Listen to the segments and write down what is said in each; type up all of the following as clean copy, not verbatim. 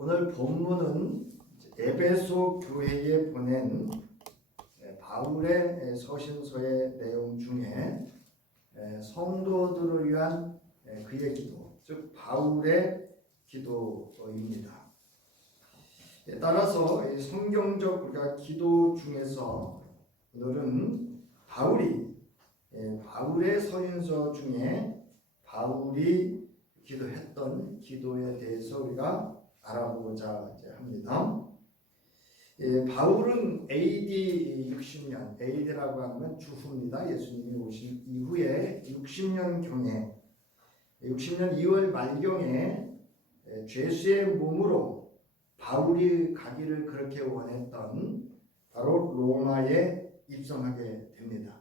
오늘 본문은 에베소 교회에 보낸 바울의 서신서의 내용 중에 성도들을 위한 그의 기도, 즉 바울의 기도입니다. 따라서 성경적 기도 중에서 오늘은 바울의 서신서 중에 바울이 기도했던 기도에 대해서 우리가 알아보고자 합니다. 바울은 AD 60년, AD라고 하면 주후입니다. 예수님이 오신 이후에 60년경에 60년 2월 말경에 죄수의 몸으로 바울이 가기를 그렇게 원했던 바로 로마에 입성하게 됩니다.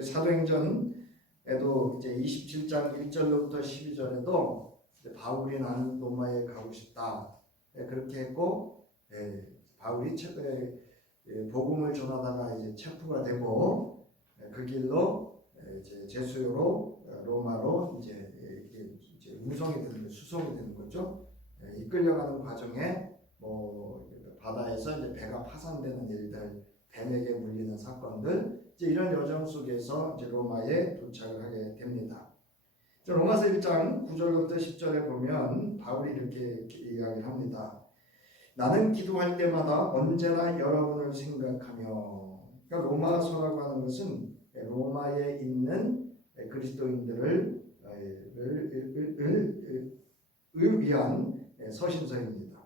사도행전에도 이제 27장 1절로부터 12절에도 바울이 나는 로마에 가고 싶다 그렇게 했고, 바울이 복음을 전하다가 이제 체포가 되고 그 길로 이제 제수요로 로마로 이제 운송이 되는 수송이 되는 거죠. 이끌려가는 과정에 바다에서 이제 배가 파산되는 일들, 뱀에게 물리는 사건들, 이제 이런 여정 속에서 이제 로마에 도착을 하게 됩니다. 로마서 1장 9절부터 10절에 보면 바울이 이렇게 이야기를 합니다. 나는 기도할 때마다 언제나 여러분을 생각하며, 그러니까 로마서라고 하는 것은 로마에 있는 그리스도인들을 위한 서신서입니다.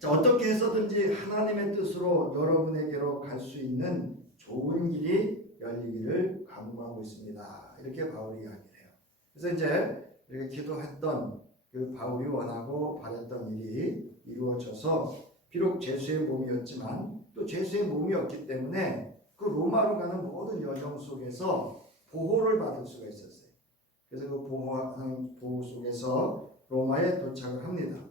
자, 어떻게 해서든지 하나님의 뜻으로 여러분에게로 갈 수 있는 좋은 길이 열리기를 간구하고 있습니다. 이렇게 바울이 이야기해요. 그래서 이제 이렇게 기도했던 그 바울이 원하고 바랬던 일이 이루어져서 비록 죄수의 몸이었지만 또 죄수의 몸이었기 때문에 그 로마로 가는 모든 여정 속에서 보호를 받을 수가 있었어요. 그래서 그 보호 속에서 로마에 도착을 합니다.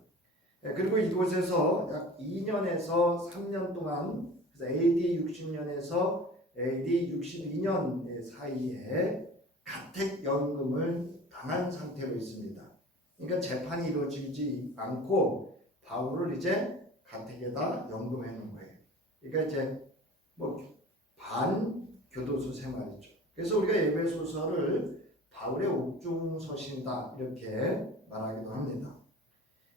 그리고 이곳에서 약 2년에서 3년 동안, 그래서 AD 60년에서 AD 62년 사이에 가택연금을 당한 상태로 있습니다. 그러니까 재판이 이루어지지 않고 바울을 이제 가택에다 연금해 놓은 거예요. 그러니까 이제 반교도소 생활이죠. 그래서 우리가 에베소서를 바울의 옥중서신이다 이렇게 말하기도 합니다.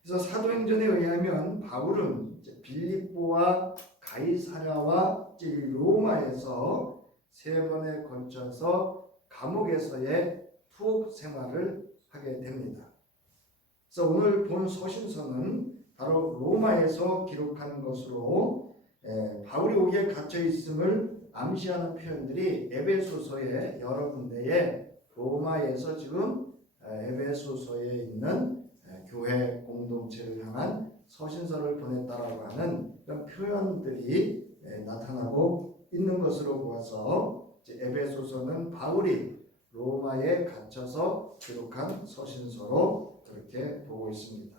그래서 사도행전에 의하면 바울은 이제 빌립보와 가이사랴와 로마에서 3번에 걸쳐서 감옥에서의 투옥 생활을 하게 됩니다. 그래서 오늘 본 서신서는 바로 로마에서 기록하는 것으로 바울이 오기에 갇혀 있음을 암시하는 표현들이 에베소서의 여러 군데에 로마에서 지금 에베소서에 있는 교회 공동체를 향한 서신서를 보냈다라고 하는 그런 표현들이 나타나고 있는 것으로 보아서 에베소서는 바울이 로마에 갇혀서 기록한 서신서로 그렇게 보고 있습니다.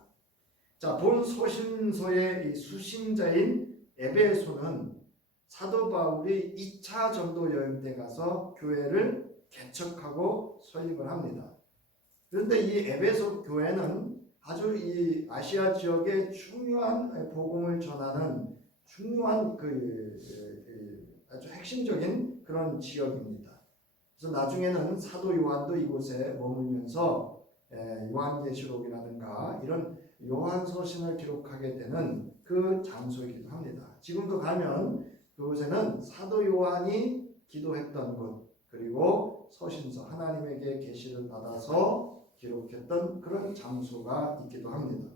자, 본 서신서의 이 수신자인 에베소는 사도 바울이 2차 전도 여행 때 가서 교회를 개척하고 설립을 합니다. 그런데 이 에베소 교회는 아주 이 아시아 지역의 중요한 복음을 전하는 중요한 아주 핵심적인 그런 지역입니다. 그래서 나중에는 사도 요한도 이곳에 머물면서 요한계시록이라든가 이런 요한서신을 기록하게 되는 그 장소이기도 합니다. 지금도 가면 그곳에는 사도 요한이 기도했던 곳, 그리고 서신서, 하나님에게 계시를 받아서 기록했던 그런 장소가 있기도 합니다.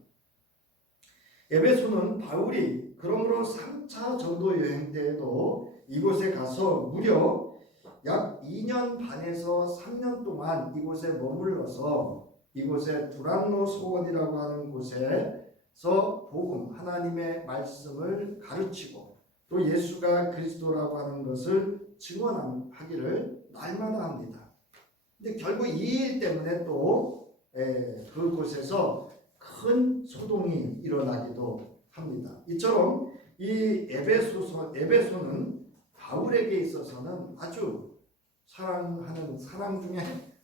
에베소는 바울이 그러므로 3차 전도 여행 때에도 이곳에 가서 무려 약 2년 반에서 3년 동안 이곳에 머물러서 이곳에 두란노 소원이라고 하는 곳에서 복음, 하나님의 말씀을 가르치고 또 예수가 그리스도라고 하는 것을 증언하기를 날마다 합니다. 근데 결국 이 일 때문에 또 그곳에서 큰 소동이 일어나기도 합니다. 이처럼 이 에베소는 바울에게 있어서는 아주 사랑하는 사랑 중에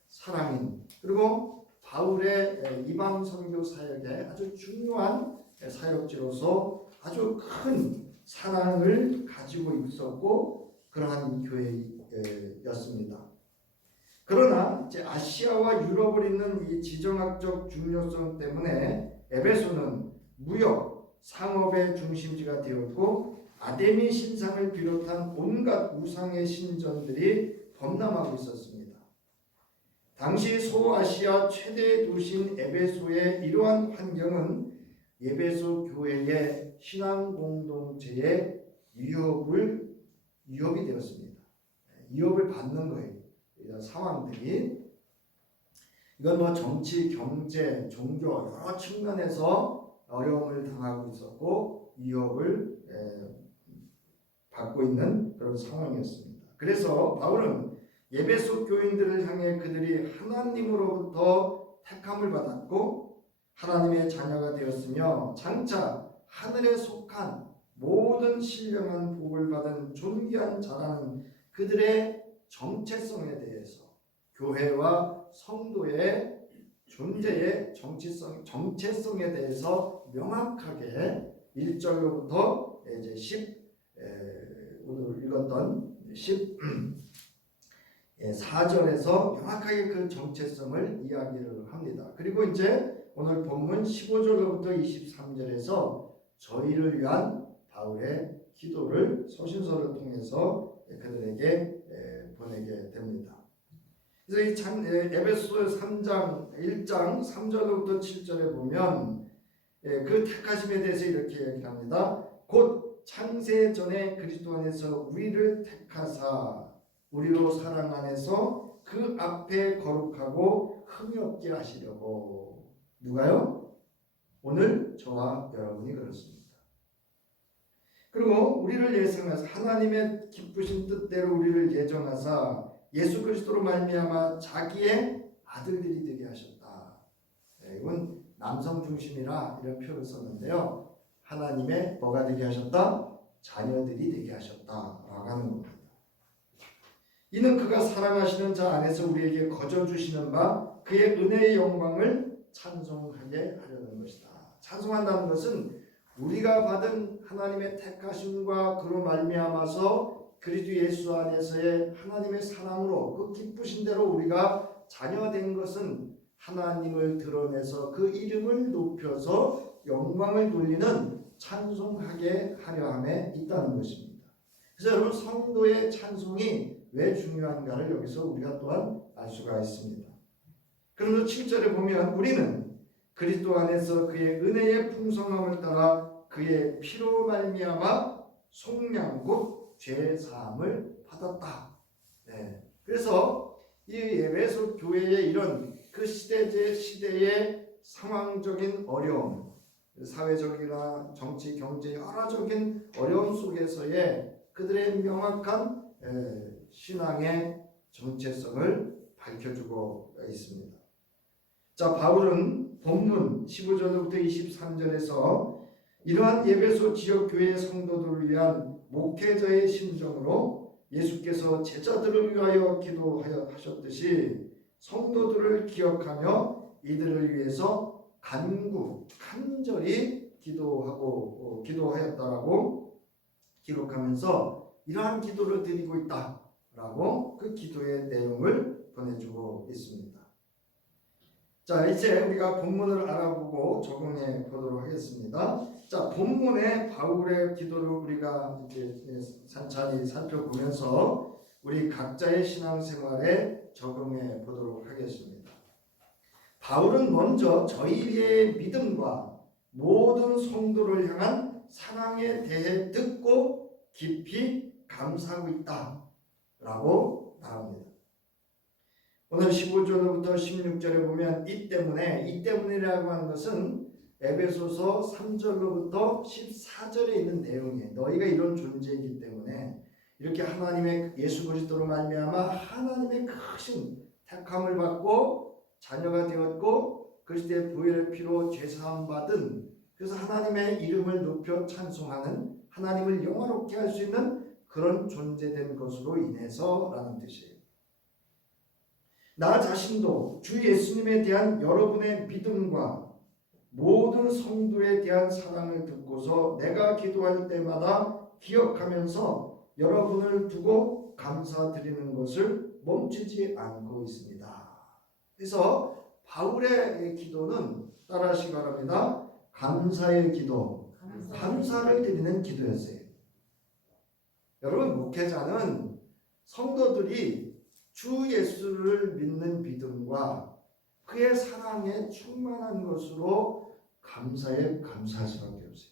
사랑인, 그리고 바울의 이방 선교 사역에 아주 중요한 사역지로서 아주 큰 사랑을 가지고 있었고 그러한 교회였습니다. 그러나 이제 아시아와 유럽을 잇는 이 지정학적 중요성 때문에 에베소는 무역, 상업의 중심지가 되었고 아데미 신상을 비롯한 온갖 우상의 신전들이 범람하고 있었습니다. 당시 소아시아 최대 도시인 에베소의 이러한 환경은 에베소 교회의 신앙 공동체의 위협이 되었습니다. 위협을 받는 거예요. 이런 상황들이 이건 뭐 정치, 경제, 종교 여러 측면에서 어려움을 당하고 있었고 위협을 받고 있는 그런 상황이었습니다. 그래서 바울은 에베소 교인들을 향해 그들이 하나님으로부터 택함을 받았고 하나님의 자녀가 되었으며 장차 하늘에 속한 모든 신령한 복을 받은 존귀한 자라는 그들의 정체성에 대해서 교회와 성도의 존재의 정체성에 대해서 명확하게 1절로부터 이제 오늘 읽었던 14절에서 명확하게 그 정체성을 이야기를 합니다. 그리고 이제 오늘 본문 15절로부터 23절에서 저희를 위한 바울의 기도를 서신서를 통해서 그들에게 보내게 됩니다. 그래서 이 에베소 3장 1장 3절로부터 7절에 보면 그 택하심에 대해서 이렇게 얘기합니다. 곧 창세 전에 그리스도 안에서 우리를 택하사 우리로 사랑 안에서 그 앞에 거룩하고 흠이 없게 하시려고. 누가요? 오늘 저와 여러분이 그렇습니다. 그리고 우리를 예정하사 하나님의 기쁘신 뜻대로 우리를 예정하사 예수 그리스도로 말미암아 자기의 아들들이 되게 하셨다. 이건 남성 중심이라 이런 표현을 썼는데요. 하나님의 뭐가 되게 하셨다? 자녀들이 되게 하셨다라고 하는 겁니다. 이는 그가 사랑하시는 자 안에서 우리에게 거저 주시는 바 그의 은혜의 영광을 찬송하게 하려는 것이다. 찬송한다는 것은 우리가 받은 하나님의 택하심과 그로 말미암아서 그리스도 예수 안에서의 하나님의 사랑으로 그 기쁘신 대로 우리가 자녀된 것은 하나님을 드러내서 그 이름을 높여서 영광을 돌리는 찬송하게 하려 함에 있다는 것입니다. 그래서 여러분 성도의 찬송이 왜 중요한가를 여기서 우리가 또한 알 수가 있습니다. 그러면서 7절에 보면 우리는 그리스도 안에서 그의 은혜의 풍성함을 따라 그의 피로 말미암아 속량 곧 죄 사함을 받았다. 그래서 이 에베소 교회의 이런 그 시대의 상황적인 어려움, 사회적이나 정치, 경제 여러적인 어려움 속에서의 그들의 명확한 신앙의 정체성을 밝혀주고 있습니다. 자, 바울은 본문 15절부터 23절에서 이러한 에베소 지역 교회 성도들을 위한 목회자의 심정으로 예수께서 제자들을 위하여 기도하셨듯이 성도들을 기억하며 이들을 위해서 간절히 기도하였다라고 기록하면서 이러한 기도를 드리고 있다라고 그 기도의 내용을 보내주고 있습니다. 자, 이제 우리가 본문을 알아보고 적용해 보도록 하겠습니다. 자, 본문의 바울의 기도를 우리가 이제 찬찬히 살펴보면서 우리 각자의 신앙생활에 적용해 보도록 하겠습니다. 바울은 먼저 저희의 믿음과 모든 성도를 향한 사랑에 대해 듣고 깊이 감사하고 있다라고 말합니다. 오늘 15절부터 16절에 보면 이 때문이라고 하는 것은 에베소서 3절로부터 14절에 있는 내용이에요. 너희가 이런 존재이기 때문에 이렇게 하나님의 예수 그리스도로 말미암아 하나님의 크신 택함을 받고 자녀가 되었고 그리스도의 보혈의 피로 죄사함 받은, 그래서 하나님의 이름을 높여 찬송하는, 하나님을 영화롭게 할 수 있는 그런 존재된 것으로 인해서라는 뜻이에요. 나 자신도 주 예수님에 대한 여러분의 믿음과 모든 성도에 대한 사랑을 듣고서 내가 기도할 때마다 기억하면서 여러분을 두고 감사드리는 것을 멈추지 않고 있습니다. 그래서 바울의 기도는 따라하시기 바랍니다. 감사의 기도, 감사를 드리는 기도였어요. 여러분, 목회자는 성도들이 주 예수를 믿는 믿음과 그의 사랑에 충만한 것으로 감사에 감사할 수밖에 없어요.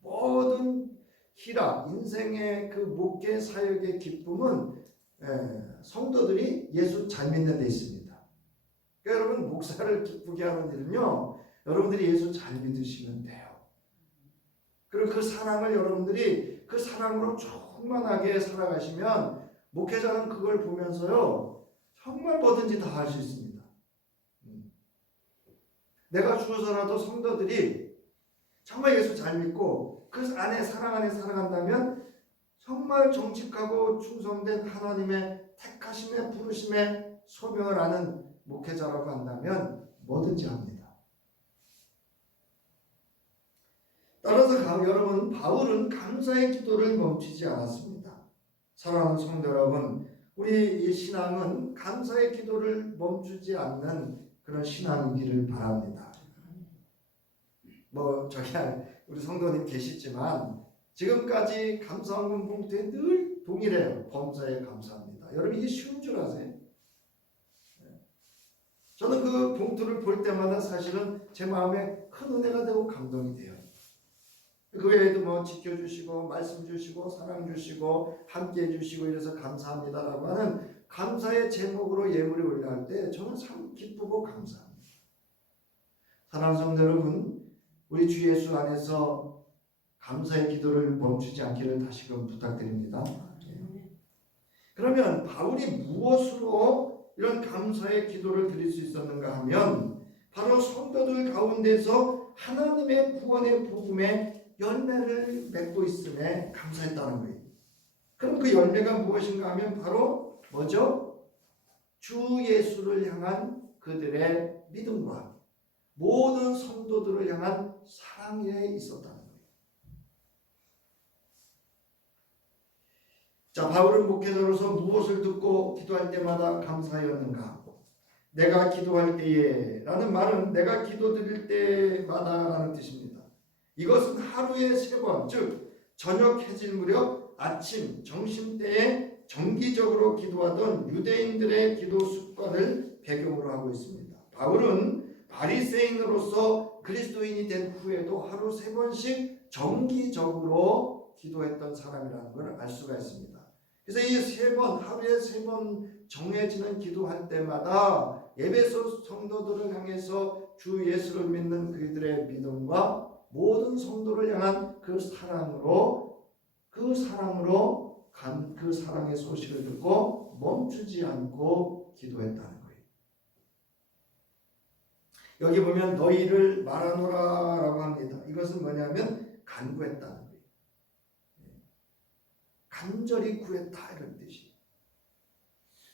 모든 희락, 인생의 그 목회 사역의 기쁨은 성도들이 예수 잘 믿는 데 있습니다. 그러니까 여러분, 목사를 기쁘게 하는 일은요, 여러분들이 예수 잘 믿으시면 돼요. 그리고 그 사랑을 여러분들이 그 사랑으로 충만하게 살아가시면 목회자는 그걸 보면서요, 정말 뭐든지 다 할 수 있습니다. 내가 죽어서라도 성도들이 정말 예수 잘 믿고 그 안에 사랑 안에 살아간다면 정말 정직하고 충성된 하나님의 택하심에 부르심에 소명을 아는 목회자라고 한다면 뭐든지 합니다. 따라서 여러분, 바울은 감사의 기도를 멈추지 않았습니다. 사랑하는 성도 여러분, 우리 이 신앙은 감사의 기도를 멈추지 않는 그런 신앙이기를 바랍니다. 우리 성도님 계시지만 지금까지 감사헌금 봉투에 늘 동일해요. 범사에 감사합니다. 여러분, 이게 쉬운 줄 아세요? 저는 그 봉투를 볼 때마다 사실은 제 마음에 큰 은혜가 되고 감동이 돼요. 그 외에도 지켜주시고 말씀 주시고 사랑 주시고 함께 해주시고 이래서 감사합니다라고 하는 감사의 제목으로 예물이 올라갈 때 저는 참 기쁘고 감사합니다. 사랑하는 성도 여러분, 우리 주 예수 안에서 감사의 기도를 멈추지 않기를 다시금 부탁드립니다. 그러면 바울이 무엇으로 이런 감사의 기도를 드릴 수 있었는가 하면 바로 성도들 가운데서 하나님의 구원의 복음에 열매를 맺고 있음에 감사했다는 거예요. 그럼 그 열매가 무엇인가 하면 바로 뭐죠? 주 예수를 향한 그들의 믿음과 모든 성도들을 향한 사랑에 있었다는 거예요. 자, 바울은 목회자로서 무엇을 듣고 기도할 때마다 감사하였는가? 내가 기도할 때에 라는 말은 내가 기도드릴 때마다 라는 뜻입니다. 이것은 하루에 3번, 즉 저녁 해질 무렵, 아침, 점심때에 정기적으로 기도하던 유대인들의 기도 습관을 배경으로 하고 있습니다. 바울은 바리새인으로서 그리스도인이 된 후에도 하루 3번씩 정기적으로 기도했던 사람이라는 걸 알 수가 있습니다. 그래서 이 3번, 하루에 3번 정해지는 기도할 때마다 에베소 성도들을 향해서 주 예수를 믿는 그들의 믿음과 모든 성도를 향한 그 사랑으로 그 사랑의 소식을 듣고 멈추지 않고 기도했다는 거예요. 여기 보면 너희를 말하노라라고 합니다. 이것은 뭐냐면 간구했다는 거예요. 간절히 구했다 이런 뜻이에요.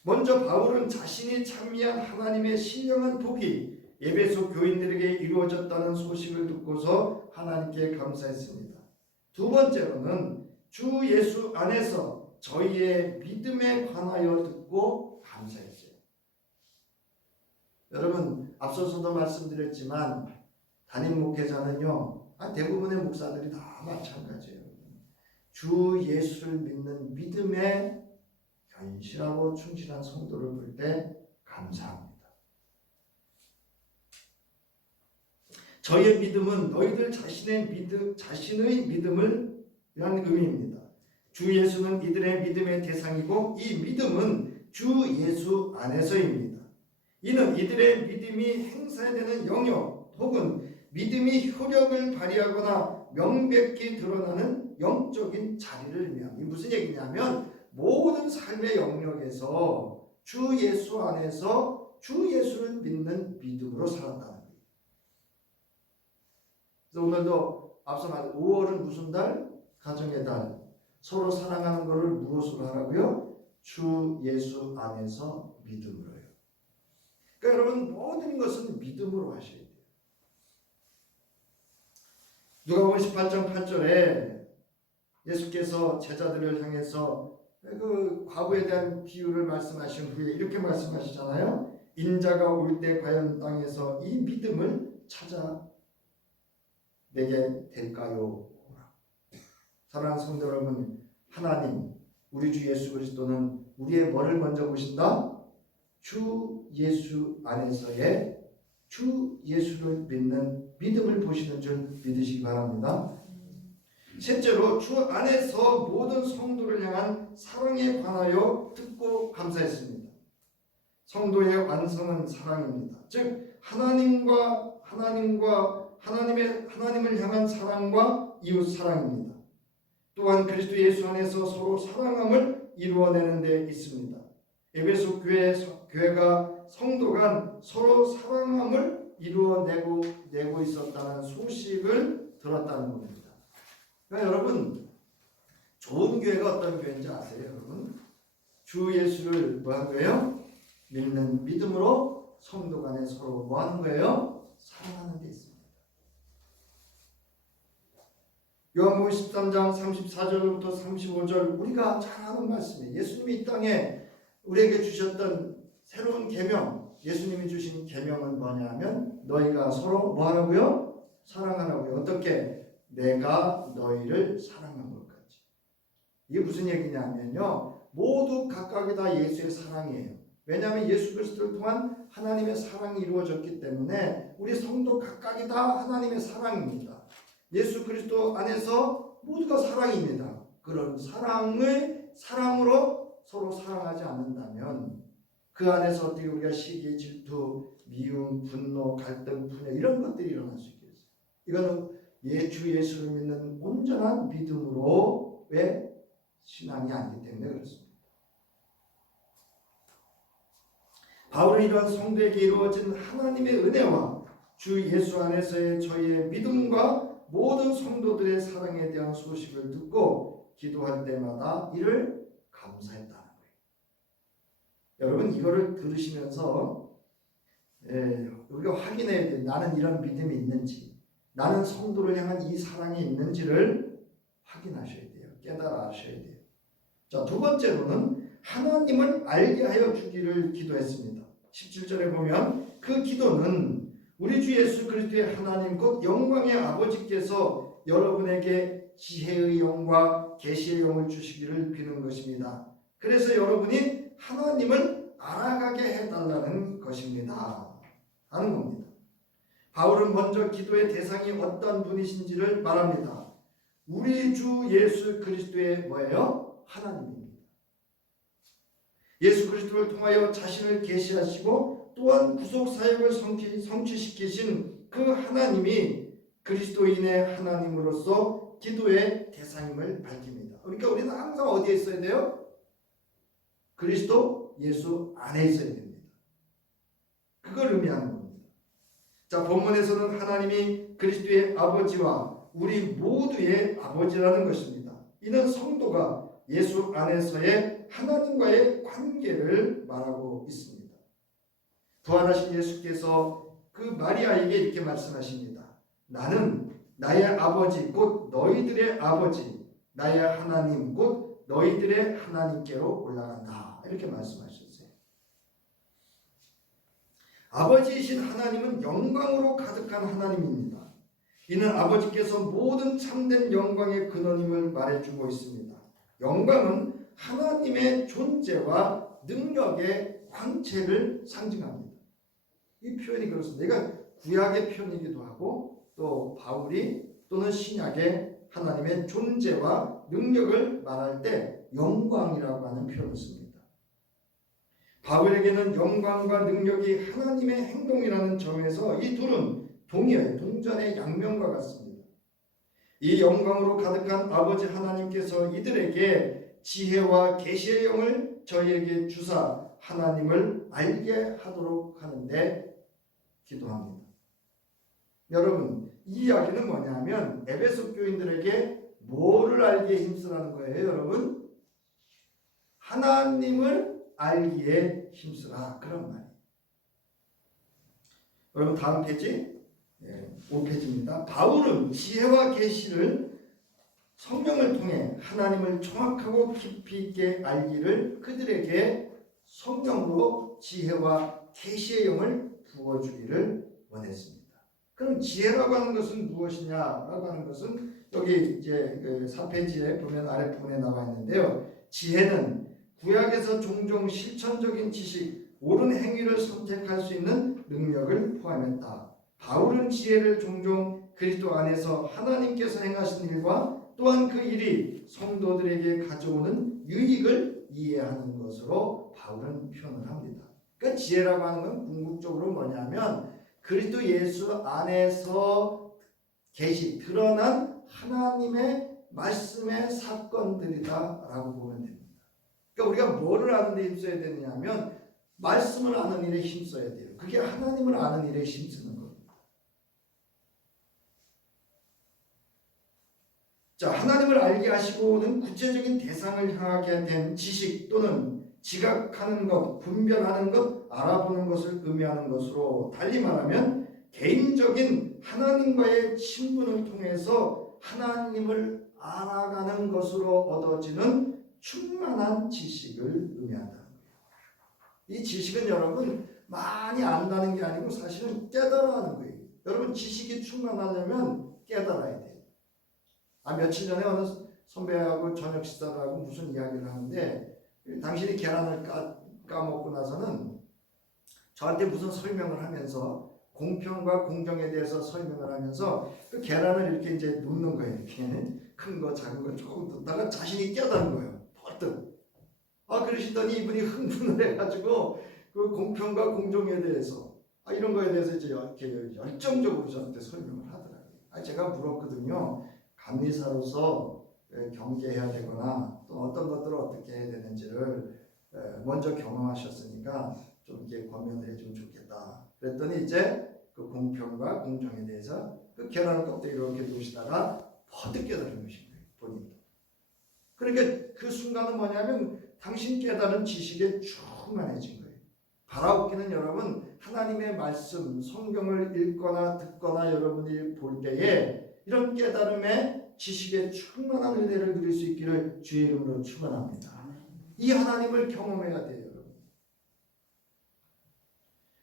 먼저 바울은 자신이 찬미한 하나님의 신령한 복이 에베소 교인들에게 이루어졌다는 소식을 듣고서 하나님께 감사했습니다. 두 번째로는 주 예수 안에서 저희의 믿음에 관하여 듣고 감사했어요. 여러분, 앞서서도 말씀드렸지만 담임 목회자는요, 대부분의 목사들이 다 마찬가지예요. 주 예수를 믿는 믿음에 견실하고 충실한 성도를 볼 때 감사합니다. 저희의 믿음은 너희들 자신의 믿음을 이란 의미입니다. 주 예수는 이들의 믿음의 대상이고 이 믿음은 주 예수 안에서입니다. 이는 이들의 믿음이 행사되는 영역 혹은 믿음이 효력을 발휘하거나 명백히 드러나는 영적인 자리를 의미합니다. 이게 무슨 얘기냐면 모든 삶의 영역에서 주 예수 안에서 주 예수를 믿는 믿음으로 살았다는 거예요. 그래서 오늘도 앞서 말한 5월은 무슨 달? 가정의 달. 서로 사랑하는 것을 무엇으로 하라고요? 주 예수 안에서 믿음으로요. 그러니까 여러분 모든 것은 믿음으로 하셔야 돼요. 누가복음 18장 8절에 예수께서 제자들을 향해서 그 과부에 대한 비유를 말씀하신 후에 이렇게 말씀하시잖아요. 인자가 올 때 과연 땅에서 이 믿음을 찾아내게 될까요? 사랑하는 성도 여러분, 하나님, 우리 주 예수 그리스도는 우리의 뭐를 먼저 보신다? 주 예수 안에서의 주 예수를 믿는 믿음을 보시는 줄 믿으시기 바랍니다. 셋째로, 주 안에서 모든 성도를 향한 사랑에 관하여 듣고 감사했습니다. 성도의 완성은 사랑입니다. 즉 하나님을 향한 사랑과 이웃 사랑입니다. 또한 그리스도 예수 안에서 서로 사랑함을 이루어내는 데 있습니다. 에베소 교회가 성도 간 서로 사랑함을 이루어내고 있었다는 소식을 들었다는 겁니다. 그러니까 여러분, 좋은 교회가 어떤 교회인지 아세요? 여러분, 주 예수를 뭐 한 거예요? 믿는 믿음으로 성도 간에 서로 뭐 하는 거예요? 사랑하는 데 있습니다. 요한복음 13장 34절부터 35절 우리가 잘 아는 말씀이에요. 예수님이 이 땅에 우리에게 주셨던 새로운 계명, 예수님이 주신 계명은 뭐냐면 너희가 서로 뭐 하라고요? 사랑하라고요. 어떻게? 내가 너희를 사랑한 것까지. 이게 무슨 얘기냐면요, 모두 각각이 다 예수의 사랑이에요. 왜냐하면 예수 그리스도를 통한 하나님의 사랑이 이루어졌기 때문에 우리 성도 각각이 다 하나님의 사랑입니다. 예수 그리스도 안에서 모두가 사랑입니다. 그런 사랑으로 서로 사랑하지 않는다면 그 안에서 어떻게 우리가 시기, 질투, 미움, 분노, 갈등, 분열 이런 것들이 일어날 수 있겠어요. 이거는 주 예수를 믿는 온전한 믿음으로의 신앙이 아니기 때문에 그렇습니다. 바울은 이러한 성도에게 이루어진 하나님의 은혜와 주 예수 안에서의 저희의 믿음과 모든 성도들의 사랑에 대한 소식을 듣고 기도할 때마다 이를 감사했다는 거예요. 여러분, 이거를 들으시면서 우리가 확인해야 돼요. 나는 이런 믿음이 있는지, 나는 성도를 향한 이 사랑이 있는지를 확인하셔야 돼요. 깨달아 하셔야 돼요. 자, 두 번째로는 하나님을 알게 하여 주기를 기도했습니다. 17절에 보면 그 기도는 우리 주 예수 그리스도의 하나님 곧 영광의 아버지께서 여러분에게 지혜의 영과 계시의 영을 주시기를 비는 것입니다. 그래서 여러분이 하나님을 알아가게 해달라는 것입니다 하는 겁니다. 바울은 먼저 기도의 대상이 어떤 분이신지를 말합니다. 우리 주 예수 그리스도의 뭐예요? 하나님입니다. 예수 그리스도를 통하여 자신을 계시하시고 또한 구속 사역을 성취시키신 그 하나님이 그리스도인의 하나님으로서 기도의 대상임을 밝힙니다. 그러니까 우리는 항상 어디에 있어야 돼요? 그리스도 예수 안에 있어야 됩니다. 그걸 의미하는 겁니다. 자, 본문에서는 하나님이 그리스도의 아버지와 우리 모두의 아버지라는 것입니다. 이는 성도가 예수 안에서의 하나님과의 관계를 말하고 있습니다. 부활하신 예수께서 그 마리아에게 이렇게 말씀하십니다. 나는 나의 아버지 곧 너희들의 아버지, 나의 하나님 곧 너희들의 하나님께로 올라간다. 이렇게 말씀하셨어요. 아버지이신 하나님은 영광으로 가득한 하나님입니다. 이는 아버지께서 모든 참된 영광의 근원임을 말해주고 있습니다. 영광은 하나님의 존재와 능력의 광채를 상징합니다. 이 표현이 그렇습니다. 이건 구약의 표현이기도 하고 또 바울이 또는 신약의 하나님의 존재와 능력을 말할 때 영광이라고 하는 표현을 씁니다. 바울에게는 영광과 능력이 하나님의 행동이라는 점에서 이 둘은 동의어요. 동전의 양면과 같습니다. 이 영광으로 가득한 아버지 하나님께서 이들에게 지혜와 계시의 영을 저희에게 주사 하나님을 알게 하도록 하는데 기도합니다. 여러분, 이 이야기는 뭐냐면 에베소 교인들에게 뭐를 알기에 힘쓰라는 거예요, 여러분? 하나님을 알기에 힘쓰라, 그런 말이에요. 여러분, 다음 페이지. 5페이지입니다. 바울은 지혜와 계시를 성령을 통해 하나님을 정확하고 깊이 있게 알기를 그들에게 성령으로 지혜와 계시의 영을 부어주기를 원했습니다. 그럼 지혜라고 하는 것은 무엇이냐라고 하는 것은 여기 이제 그 4페이지에 보면 아랫부분에 나와 있는데요. 지혜는 구약에서 종종 실천적인 지식, 옳은 행위를 선택할 수 있는 능력을 포함했다. 바울은 지혜를 종종 그리스도 안에서 하나님께서 행하신 일과 또한 그 일이 성도들에게 가져오는 유익을 이해하는 것으로 바울은 표현을 합니다. 그러니까 지혜라고 하는 건 궁극적으로 뭐냐면 그리스도 예수 안에서 드러난 하나님의 말씀의 사건들이다라고 보면 됩니다. 그러니까 우리가 뭐를 아는 데 힘써야 되느냐면 말씀을 아는 일에 힘써야 돼요. 그게 하나님을 아는 일에 힘쓰는 겁니다. 자, 하나님을 알게 하시고는 구체적인 대상을 향하게 된 지식 또는 지각하는 것, 분별하는 것, 알아보는 것을 의미하는 것으로 달리 말하면 개인적인 하나님과의 친분을 통해서 하나님을 알아가는 것으로 얻어지는 충만한 지식을 의미한다는 거예요. 이 지식은 여러분 많이 안다는 게 아니고 사실은 깨달아 하는 거예요. 여러분 지식이 충만하려면 깨달아야 돼요. 며칠 전에 어느 선배하고 저녁 식사를 하고 무슨 이야기를 하는데 당신이 계란을 까먹고 나서는 저한테 무슨 설명을 하면서 공평과 공정에 대해서 설명을 하면서 그 계란을 이렇게 이제 놓는 거예요. 이렇게 큰 거 작은 거 조금 놓다가 자신이 깨닫는 거예요. 버뜩. 그러시더니 이분이 흥분을 해가지고 그 공평과 공정에 대해서 이런 거에 대해서 이제 이렇게 열정적으로 저한테 설명을 하더라고요. 제가 물었거든요. 감리사로서 경계해야 되거나 또 어떤 것들을 어떻게 해야 되는지를 먼저 경험하셨으니까 좀 이렇게 권면을 해주면 좋겠다. 그랬더니 이제 그 공평과 공정에 대해서 그 계란 껍데기를 이렇게 놓으시다가 퍼뜩 깨달은 것인 거예요. 본인도. 그러니까 그 순간은 뭐냐면 당신 깨달은 지식에 충만해진 거예요. 바라옵기는 여러분 하나님의 말씀, 성경을 읽거나 듣거나 여러분이 볼 때에 이런 깨달음의 지식에 충만한 은혜를 누릴 수 있기를 주의 이름으로 축원합니다. 이 하나님을 경험해야 돼요, 여러분.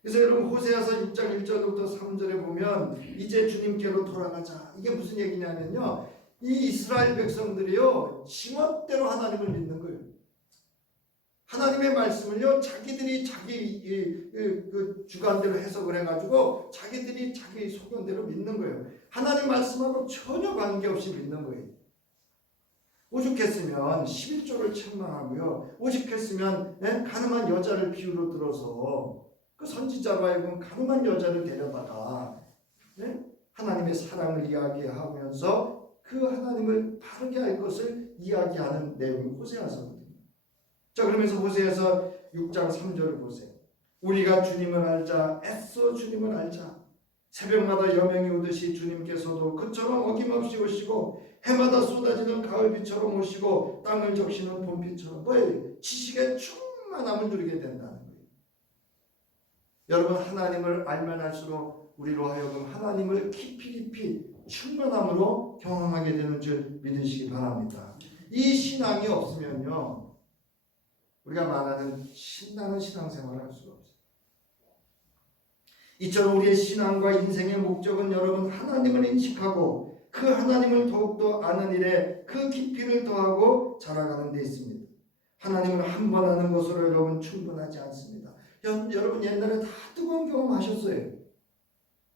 그래서 여러분 호세아서 6장 1절부터 3절에 보면 이제 주님께로 돌아가자. 이게 무슨 얘기냐면요. 이 이스라엘 백성들이요. 지멋대로 하나님을 믿는 거예요. 하나님의 말씀을요. 자기들이 자기 그 주관대로 해석을 해가지고 자기들이 자기 소견대로 믿는 거예요. 하나님 말씀하고 전혀 관계없이 믿는 거예요. 오죽했으면 11조를 책망하고요. 오죽했으면 가늠한 여자를 비유로 들어서 그 선지자로 하여금 가늠한 여자를 데려다가 하나님의 사랑을 이야기하면서 그 하나님을 바르게 할 것을 이야기하는 내용이 호세아서거든요. 자, 그러면서 호세아서 6장 3절을 보세요. 우리가 주님을 알자, 애써 주님을 알자. 새벽마다 여명이 오듯이 주님께서도 그처럼 어김없이 오시고 해마다 쏟아지는 가을비처럼 오시고 땅을 적시는 봄비처럼 뭐예요? 지식의 충만함을 누리게 된다는 거예요. 여러분 하나님을 알면 알수록 우리로 하여금 하나님을 깊이 충만함으로 경험하게 되는 줄 믿으시기 바랍니다. 이 신앙이 없으면요. 우리가 말하는 신나는 신앙생활을 할 수가 없어요. 이처럼 우리의 신앙과 인생의 목적은 여러분 하나님을 인식하고 그 하나님을 더욱더 아는 일에 그 깊이를 더하고 자라가는 데 있습니다. 하나님을 한 번 아는 것으로 여러분 충분하지 않습니다. 여러분 옛날에 다 뜨거운 경험 하셨어요.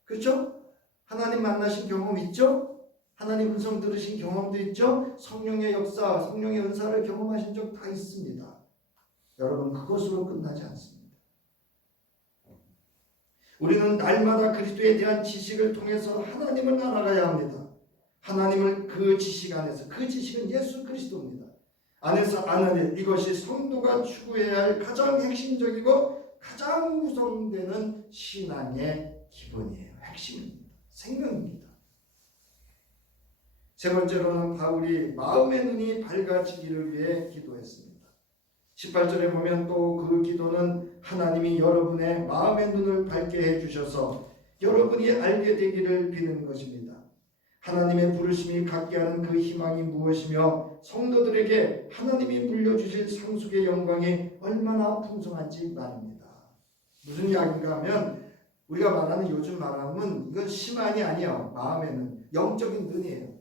그렇죠? 하나님 만나신 경험 있죠? 하나님 음성 들으신 경험도 있죠? 성령의 역사, 성령의 은사를 경험하신 적 다 있습니다. 여러분 그것으로 끝나지 않습니다. 우리는 날마다 그리스도에 대한 지식을 통해서 하나님을 알아가야 합니다. 하나님을 그 지식 안에서, 그 지식은 예수 그리스도입니다. 안에서 아는 일, 이것이 성도가 추구해야 할 가장 핵심적이고 가장 우선되는 신앙의 기본이에요. 핵심입니다. 생명입니다. 세 번째로는 바울이 마음의 눈이 밝아지기를 위해 기도했습니다. 18절에 보면 또 그 기도는 하나님이 여러분의 마음의 눈을 밝게 해주셔서 여러분이 알게 되기를 비는 것입니다. 하나님의 부르심이 갖게 하는 그 희망이 무엇이며 성도들에게 하나님이 물려주실 상속의 영광이 얼마나 풍성한지 말입니다. 무슨 이야기인가 하면 우리가 말하는 요즘 말하면 이건 심한이 아니에요. 마음에는 영적인 눈이에요.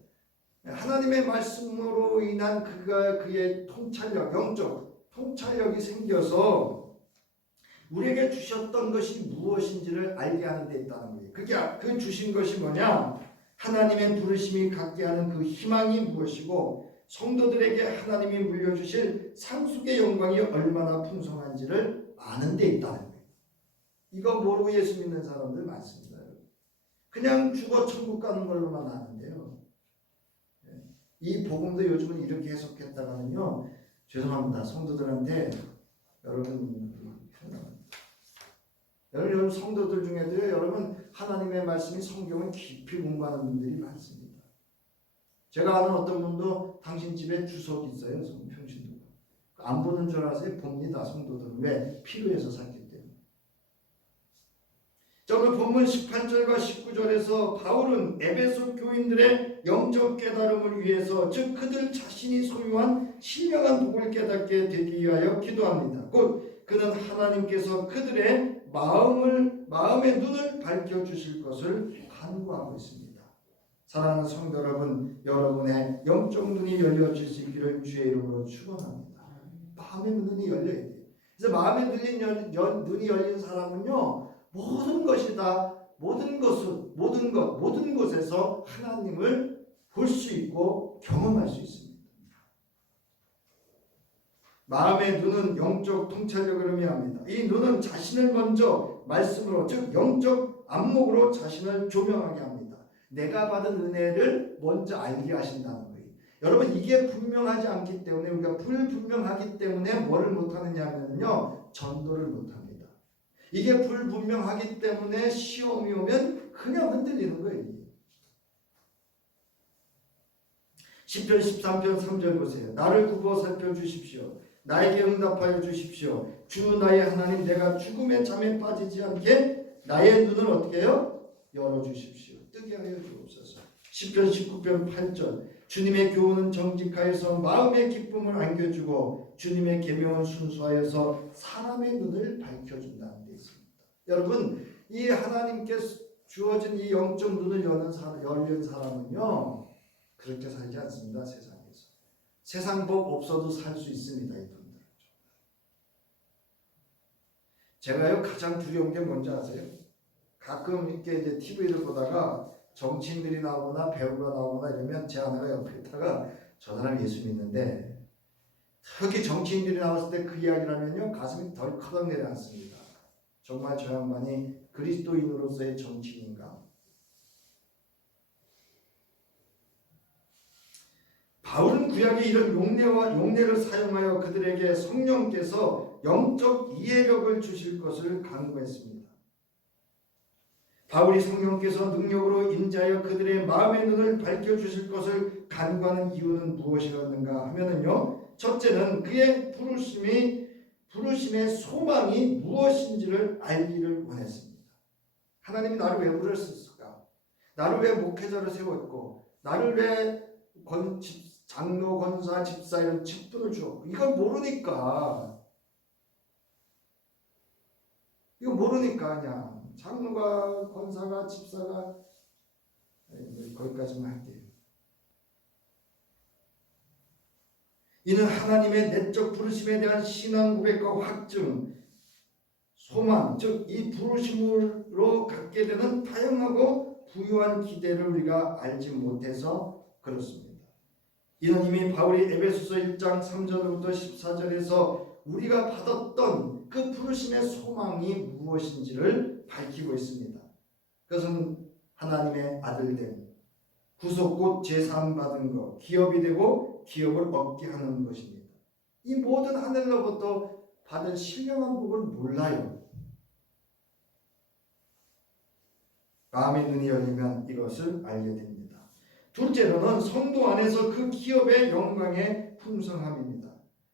하나님의 말씀으로 인한 그의 통찰력, 영적 통찰력이 생겨서 우리에게 주셨던 것이 무엇인지를 알게 하는 데 있다는 거예요. 그 주신 것이 뭐냐? 하나님의 부르심이 갖게 하는 그 희망이 무엇이고 성도들에게 하나님이 물려주실 상속의 영광이 얼마나 풍성한지를 아는 데 있다는 거예요. 이거 모르고 예수 믿는 사람들 많습니다. 그냥 죽어 천국 가는 걸로만 아는데요. 이 복음도 요즘은 이렇게 해석했다가는요, 죄송합니다. 성도들한테 여러분 성도들 중에도 여러분 하나님의 말씀이 성경을 깊이 공부하는 분들이 많습니다. 제가 아는 어떤 분도 당신 집에 주석 있어요. 평신도 안 보는 줄 아세요? 봅니다. 성도들은. 왜? 필요해서 샀기 때문에. 오늘 본문 18절과 19절에서 바울은 에베소 교인들의 영적 깨달음을 위해서, 즉 그들 자신이 소유한 신령한 복을 깨닫게 되기 위하여 기도합니다. 곧 그는 하나님께서 그들의 마음의 눈을 밝혀주실 것을 간구하고 있습니다. 사랑하는 성도 여러분, 여러분의 영적 눈이 열려질 수 있기를 주의 이름으로 축원합니다. 마음의 눈이 열려야 돼요. 그래서 마음에 눈이 열린 사람은요, 모든 곳에서 하나님을 볼 수 있고 경험할 수 있습니다. 마음의 눈은 영적 통찰력을 의미합니다. 이 눈은 자신을 먼저 말씀으로, 즉 영적 안목으로 자신을 조명하게 합니다. 내가 받은 은혜를 먼저 알게 하신다는 거예요. 여러분, 이게 분명하지 않기 때문에, 우리가 불분명하기 때문에 뭐를 못하느냐 하면요, 전도를 못합니다. 이게 불분명하기 때문에 시험이 오면 그냥 흔들리는 거예요. 시편 13편 3절 보세요. 나를 굽어 살펴주십시오. 나에게 응답하여 주십시오. 주 나의 하나님, 내가 죽음의 잠에 빠지지 않게 나의 눈을 어떻게 해요? 열어주십시오. 뜨게 하여 주옵소서. 시편 19편 8절. 주님의 교훈은 정직하여서 마음의 기쁨을 안겨주고 주님의 계명은 순수하여서 사람의 눈을 밝혀준다는 데 있습니다. 여러분, 이 하나님께 주어진 이 영적 눈을 열린 사람은요, 그렇게 살지 않습니다. 세상에서. 세상 법 없어도 살 수 있습니다. 이분들. 제가요, 가장 두려운 게 뭔지 아세요? 가끔 이렇게 이제 TV를 보다가 정치인들이 나오거나 배우가 나오거나 이러면 제 아내가 옆에 있다가 저 사람 예수 믿는데, 특히 정치인들이 나왔을 때 그 이야기를 하면요, 가슴이 덜커덕 내려앉습니다. 정말 저 양반이 그리스도인으로서의 정치인인가? 바울은 구약의 이런 용례를 사용하여 그들에게 성령께서 영적 이해력을 주실 것을 간구했습니다. 바울이 성령께서 능력으로 임재하여 그들의 마음의 눈을 밝혀주실 것을 간구하는 이유는 무엇이었는가 하면은요, 첫째는 그의 부르심의 소망이 무엇인지를 알기를 원했습니다. 하나님이 나를 왜 부르셨을까? 나를 왜 목회자로 세웠고, 나를 왜 장로, 권사, 집사 이런 직분을 주었고, 이걸 모르니까 그냥 장로가, 권사가, 집사가, 거기까지만 할게요. 이는 하나님의 내적 부르심에 대한 신앙 고백과 확증, 소망, 즉 이 부르심으로 갖게 되는 다양하고 부유한 기대를 우리가 알지 못해서 그렇습니다. 이는 이미 바울이 에베소서 1장 3절부터 14절에서 우리가 받았던 그 부르심의 소망이 무엇인지를 밝히고 있습니다. 그것은 하나님의 아들됨, 구속 곧 제사함 받은 것, 기업이 되고 기업을 얻게 하는 것입니다. 이 모든 하늘로부터 받은 신령한 복을 몰라요. 마음의 눈이 열리면 이것을 알게 됩니다. 둘째로는 성도 안에서 그 기업의 영광의 풍성함입니다.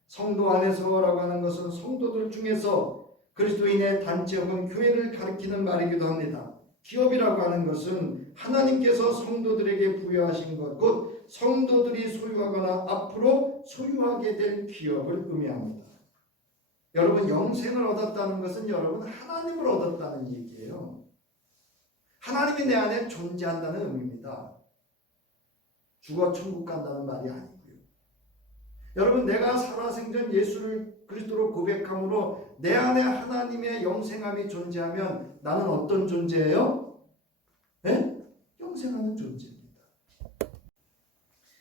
성도 안에서라고 하는 것은 성도들 중에서 그리스도인의 단체 혹은 교회를 가리키는 말이기도 합니다. 기업이라고 하는 것은 하나님께서 성도들에게 부여하신 것, 곧 성도들이 소유하거나 앞으로 소유하게 될 기업을 의미합니다. 여러분, 영생을 얻었다는 것은 여러분 하나님을 얻었다는 얘기예요. 하나님이 내 안에 존재한다는 의미입니다. 죽어 천국 간다는 말이 아니고요. 여러분, 내가 살아생전 예수를 그리스도로 고백함으로 내 안에 하나님의 영생함이 존재하면 나는 어떤 존재예요? 네? 영생하는 존재입니다.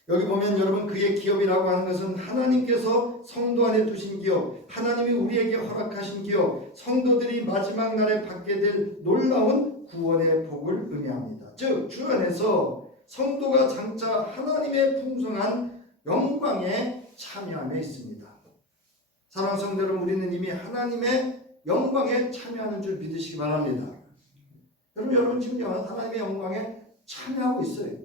여기 보면 여러분, 그의 기업이라고 하는 것은 하나님께서 성도 안에 두신 기업, 하나님이 우리에게 허락하신 기업, 성도들이 마지막 날에 받게 될 놀라운 구원의 복을 의미합니다. 즉 주 안에서 성도가 장차 하나님의 풍성한 영광에 참여함에 있습니다. 사랑하는 성도 여러분, 우리는 이미 하나님의 영광에 참여하는 줄 믿으시기 바랍니다. 여러분 지금 하나님의 영광에 참여하고 있어요.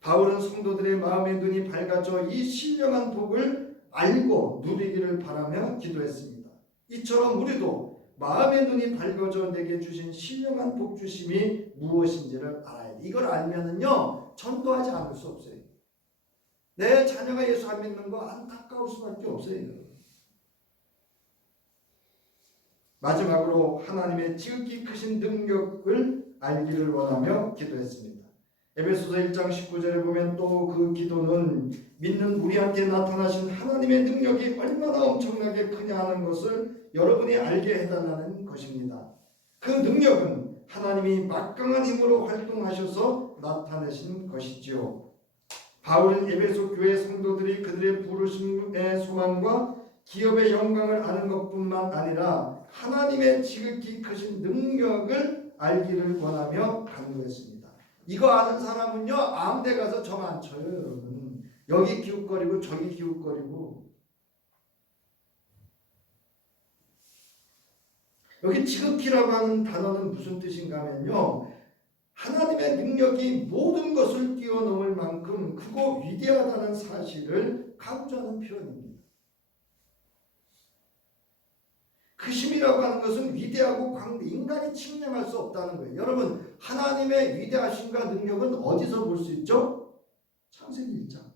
바울은 성도들의 마음의 눈이 밝아져 이 신령한 복을 알고 누리기를 바라며 기도했습니다. 이처럼 우리도 마음의 눈이 밝아져 내게 주신 신령한 복 주심이 무엇인지를 알아야 돼. 이걸 알면은요 전도하지 않을 수 없어요. 내 자녀가 예수 안 믿는 거 안타까울 수밖에 없어요. 마지막으로 하나님의 지극히 크신 능력을 알기를 원하며 기도했습니다. 에베소서 1장 19절에 보면 또 그 기도는 믿는 우리한테 나타나신 하나님의 능력이 얼마나 엄청나게 크냐 하는 것을 여러분이 알게 해달라는 것입니다. 그 능력은 하나님이 막강한 힘으로 활동하셔서 나타내신 것이지요. 바울은 에베소 교회 성도들이 그들의 부르심의 소망과 기업의 영광을 아는 것뿐만 아니라 하나님의 지극히 크신 능력을 알기를 원하며 간구했습니다. 이거 아는 사람은요 아무데 가서 점 안 쳐요. 여러분 여기 기웃거리고 저기 기웃거리고. 여기 지극히라고 하는 단어는 무슨 뜻인가 하면요, 하나님의 능력이 모든 것을 뛰어넘을 만큼 크고 위대하다는 사실을 강조하는 표현입니다. 크심이라고 하는 것은 위대하고 광대, 인간이 측량할 수 없다는 거예요. 여러분, 하나님의 위대하심과 능력은 어디서 볼 수 있죠? 창세기 1장.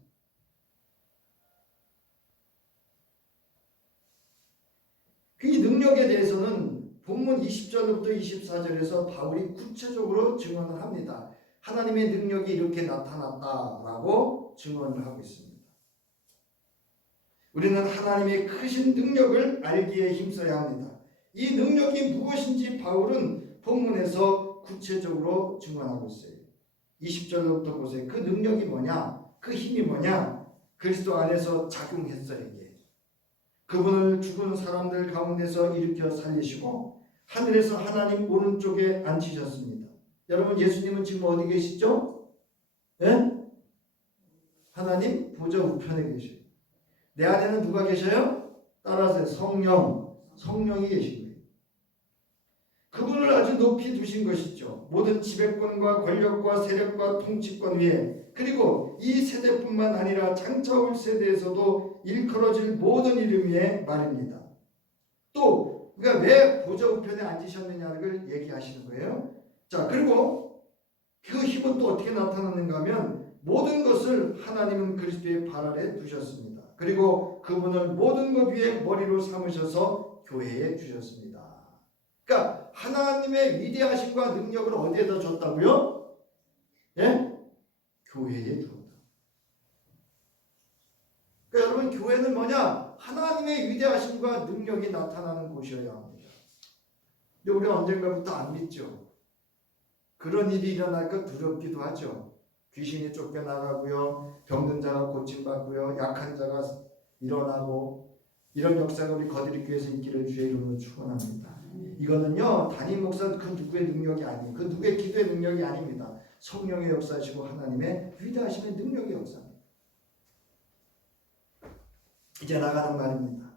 그 능력에 대해서는 본문 20절부터 24절에서 바울이 구체적으로 증언을 합니다. 하나님의 능력이 이렇게 나타났다라고 증언을 하고 있습니다. 우리는 하나님의 크신 능력을 알기에 힘써야 합니다. 이 능력이 무엇인지 바울은 본문에서 구체적으로 증언하고 있어요. 20절부터 보세요. 그 능력이 뭐냐? 그 힘이 뭐냐? 그리스도 안에서 작용했어요. 이게. 그분을 죽은 사람들 가운데서 일으켜 살리시고 하늘에서 하나님 오른쪽에 앉히셨습니다. 여러분, 예수님은 지금 어디 계시죠? 네? 하나님 보좌 우편에 계셔요. 내 안에는 누가 계셔요? 따라서 성령이 계신 거예요. 그분을 아주 높이 두신 것이죠. 모든 지배권과 권력과 세력과 통치권 위에, 그리고 이 세대뿐만 아니라 장차 올 세대에서도 일컬어질 모든 이름 위에 말입니다. 또 그러니까 왜 보좌 우편에 앉으셨느냐를 얘기하시는 거예요. 자, 그리고 그 힘은 또 어떻게 나타나는가 하면 모든 것을 하나님은 그리스도의 발 아래 두셨습니다. 그리고 그분을 모든 것 위에 머리로 삼으셔서 교회에 주셨습니다. 그러니까 하나님의 위대하심과 능력을 어디에다 줬다고요? 예? 교회에 주었다. 그러니까 여러분, 교회는 뭐냐? 하나님의 위대하심과 능력이 나타나는 곳이어야 합니다. 근데 우리가 언젠가부터 안 믿죠. 그런 일이 일어날까 두렵기도 하죠. 귀신이 쫓겨나가고요, 병든 자가 고침받고요, 약한 자가 일어나고, 이런 역사가 우리 거드리 교회에서 있기를 주의 이름으로 축원합니다. 이거는요 담임 목사 그 누구의 능력이 아니에요. 그 누구의 기도의 능력이 아닙니다. 성령의 역사시고 하나님의 위대하심의 능력의 역사입니다. 이제 나가는 말입니다.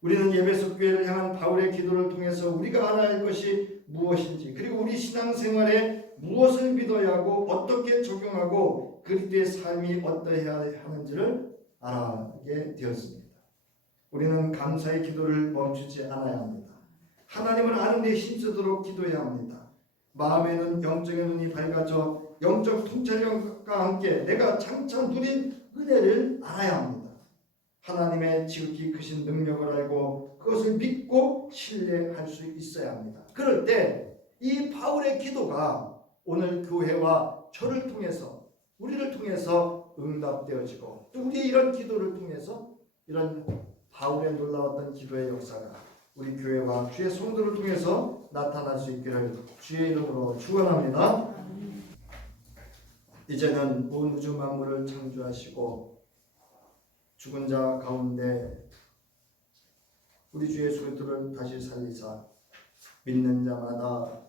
우리는 예배소 교회를 향한 바울의 기도를 통해서 우리가 알아야 할 것이 무엇인지, 그리고 우리 신앙생활에 무엇을 믿어야 하고 어떻게 적용하고 그리스도의 삶이 어떠해야 하는지를 알아게 되었습니다. 우리는 감사의 기도를 멈추지 않아야 합니다. 하나님을 아는 데 힘쓰도록 기도해야 합니다. 마음에는 영적인 눈이 밝아져 영적 통찰력과 함께 내가 장차 누린 은혜를 알아야 합니다. 하나님의 지극히 크신 능력을 알고 그것을 믿고 신뢰할 수 있어야 합니다. 그럴 때 이 바울의 기도가 오늘 교회와 저를 통해서 우리를 통해서 응답되어지고 또 우리의 이런 기도를 통해서 이런 바울의 놀라웠던 기도의 역사가 우리 교회와 주의 성도를 통해서 나타날 수 있기를 주의 이름으로 축원합니다. 이제는 온 우주 만물을 창조하시고 죽은 자 가운데 우리 주 예수 그리스도를 다시 살리사 믿는 자마다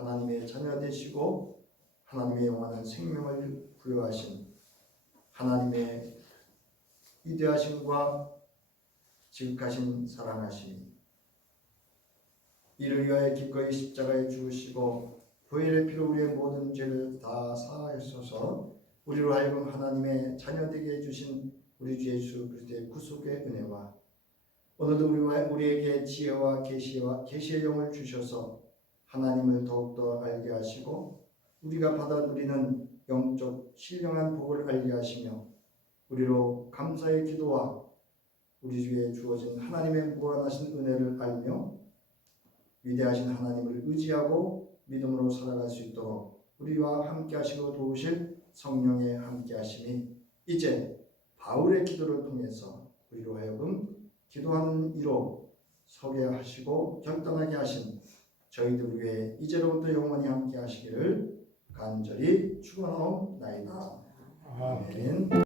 하나님의 자녀 되시고 하나님의 영원한 생명을 부여하신 하나님의 위대하심과 지극하신 사랑하심이 이를 위하여 기꺼이 십자가에 죽으시고 보혈의 피로 우리의 모든 죄를 다 사하셔서 우리로 하여금 하나님의 자녀 되게 해주신 우리 주 예수 그리스도의 구속의 은혜와 오늘도 우리에게 지혜와 계시의 영을 주셔서 하나님을 더욱더 알게 하시고 우리가 받아 누리는 영적 신령한 복을 알게 하시며 우리로 감사의 기도와 우리 주에 주어진 하나님의 무한하신 은혜를 알며 위대하신 하나님을 의지하고 믿음으로 살아갈 수 있도록 우리와 함께 하시고 도우실 성령의 함께 하심이 이제 바울의 기도를 통해서 우리로 하여금 기도하는 이로 서게 하시고 결단하게 하신 저희들 위해 이제로부터 영원히 함께 하시기를 간절히 축원하옵나이다. 아멘.